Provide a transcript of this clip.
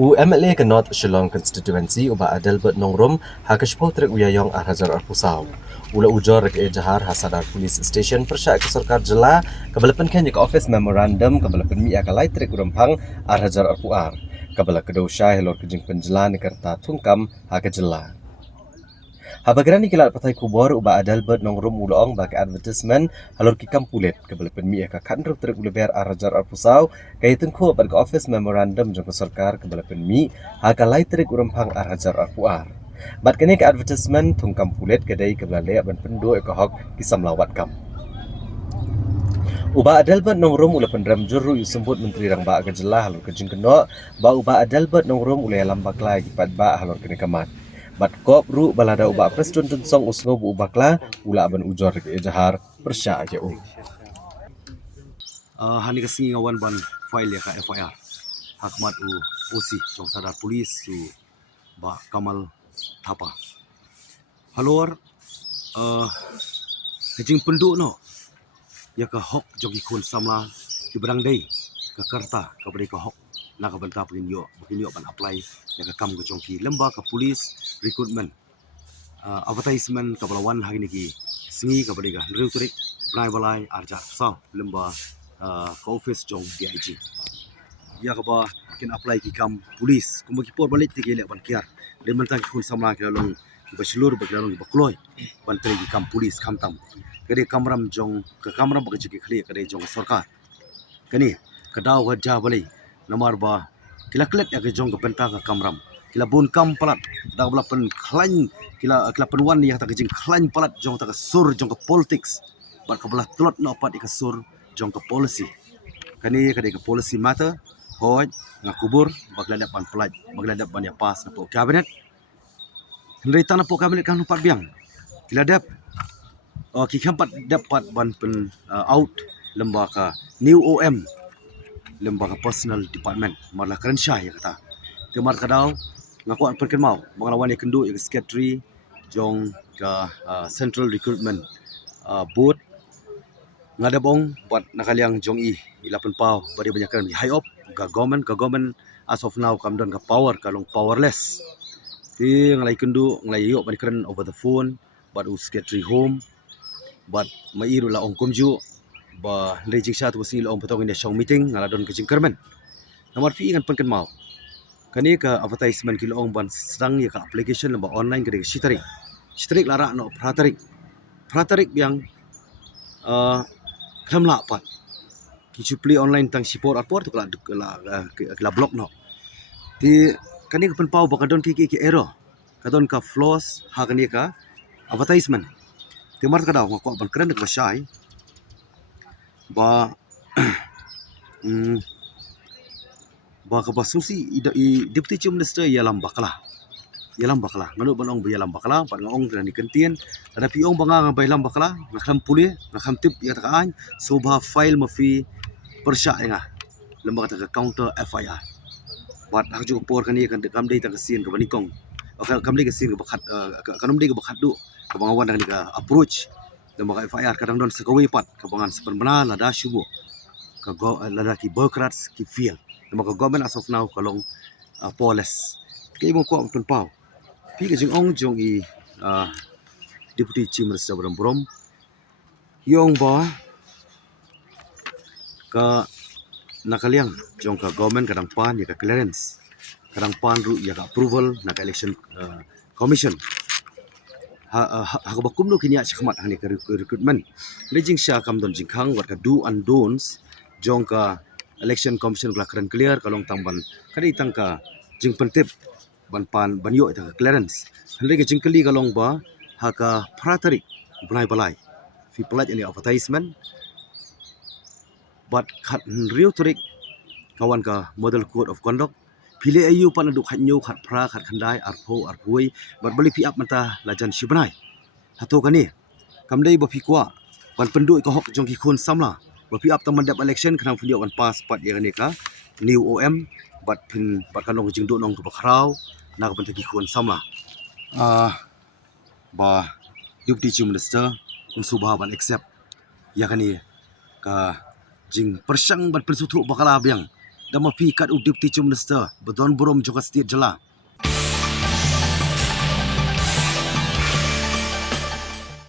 MLA ke North Shillong constituency uba Adelbert Nongrum hakashpotrik uyayong arhajar arpusaw. Ula ujor ke jahar hasadar police station persyak ke sarkar jela kabalapan kenya ke office memorandum kabalapan mi akalai trik urempang arhajar arpuar. Kabala kedau syai lor kejing penjela nekerta tungkam hakajela. Habagaran ikilat patai kubor uba Adelbert Nongrum ulong bagi advertisement halor kikam pulet kabalapan mi akakan ruk trik uleber arhajar arpusaw kaitan ko bagi office memorandum jangka sarkar kabalapan mi hakalai trik urempang arhajar arpuar. Bat kini ke advertisement tungkam pulet kedai kebalai ban pendu ekohok kisam lawat kam. Uba Adelbert Nongrum ula pendram juru yusembut menteri rang ba agajela halor kejing keno ba uba Adelbert Nongrum ula lambakla kipat ba halor kene kamat. Bat kop ru balada uba presiden tunsong usngo bu ubakla ula ban ujor ke jahar persya ke Hani kasi ngawan ban file ya ka FIR hakmat u OC jong sadar polis su ba Kamal Thapa halor kejing pendu no ya ka hok jogi kun samla di berang dei ka karta ka beri ka hok na ka banta pinyo ban apply ya ka kam ka jongki lemba ka polis recruitment advertisement ka balawan hari ni singi ka beri ka reuterik brai balai arja sa lemba ka office jong DIG ya ka ba kin apply ki kam polis kumo ki por balik ti gelek ban kiar de mentang kun samla ki long ba seluruh baglalong ba kloy ban tri ki kam polis kam tam kade kamram jong ka kamram ba ki khli kade jong sarkar kani kadaw ga ja balai namar ba kila klet ya ke jong ka penta ka kamram kila bun kam palat da bla pen khlain kila penwan ya ta ke jing khlain palat jong ta ka sur jong ka politics ba ka bla tlot no pat ka sur jong ka policy kani kade ka policy matter hoj ngakubur bagladap ban pelaj bagladap ban ya pas na po kabinet hendai tanah po kabinet kan pat biang kiladap ki kampat dapat ban pen out lemba ka new OM lemba ka personal department marlah keren syah ya kata temar kadau ngakuan perkenmau manglawan ya kendu ya secretary jong ka central recruitment board ngadabong buat nakaliang jong ilapan pau bari banyakan high up government as of now kam don ka power kalong powerless ti ngalai kendu ngalai yo ban keren over the phone but secretary home but mairu la ong komju ba rejik sat ko sing ong potong ini show meeting ngala don kejing kermen nomor fi ngan penken mau kani ka advertisement kilo ong ban sedang ya ka application ba online ke shitrik lara no pratarik yang khamla pat kicupli online tang sipor apor tu kala blog no ti kani ka penpau ba kadon ki error kadon ka flaws ha kani ka advertisement ti mar ka daw ko ban kren ka syai ba ba ka basusi deputy chief minister yalam bakla nganu banong yalam bakla pan ngong ni kentien ada piong banga nga baylam bakla ngakam puli ngakam tip ya takaan sobha file mafi persya nga lembaga ta counter FIR bat hak juga por kani kan kam dei ta kasin ka banikong kam dei kasin ka bakhat kanum dei ka bakhat du ka bangawan ni ka approach lembaga FIR kadang don sekawi pat ka bangan sepenbena lada syubo ka lada ki bureaucrats ki feel lembaga government as of now kalong polis kay mo ko ang pau pi ka jing ong jong deputy chief minister Brom yong ba ka nakaliang jong ka government kadang pan ya ka clearance kadang pan ru ya ka approval na ka election commission ha ka bakum no kini chakmat hani ka recruitment lejing sha kam don jingkhang wat ka do and don'ts jong ka election commission kla kran clear kalong tamban kadi tangka jing pentip ban pan ban yo ta clearance hande ke jingkali kalong ba ha ka pratarik banai balai fi pelaj ini advertisement but khat riu turik kawan ka model code of conduct pile ayu pan duk khat nyu khat pra khat khandai arpui bat bali pi up mata lajan sibanai hato kani kamdei ba fi kwa ban pendu ka hok jong ki khun samla ba pi up tamandap election khanang video ban pass pat ya ni ka new OM bat pin bat kanong jing du nong tu bakrau na ka ban ki khun samla ba deputy chief minister unsubha ban accept ya kani ka jing persang bat persutu bakala biang dama pi kat udip ti Chief Minister Bedon Burom Joka State Jala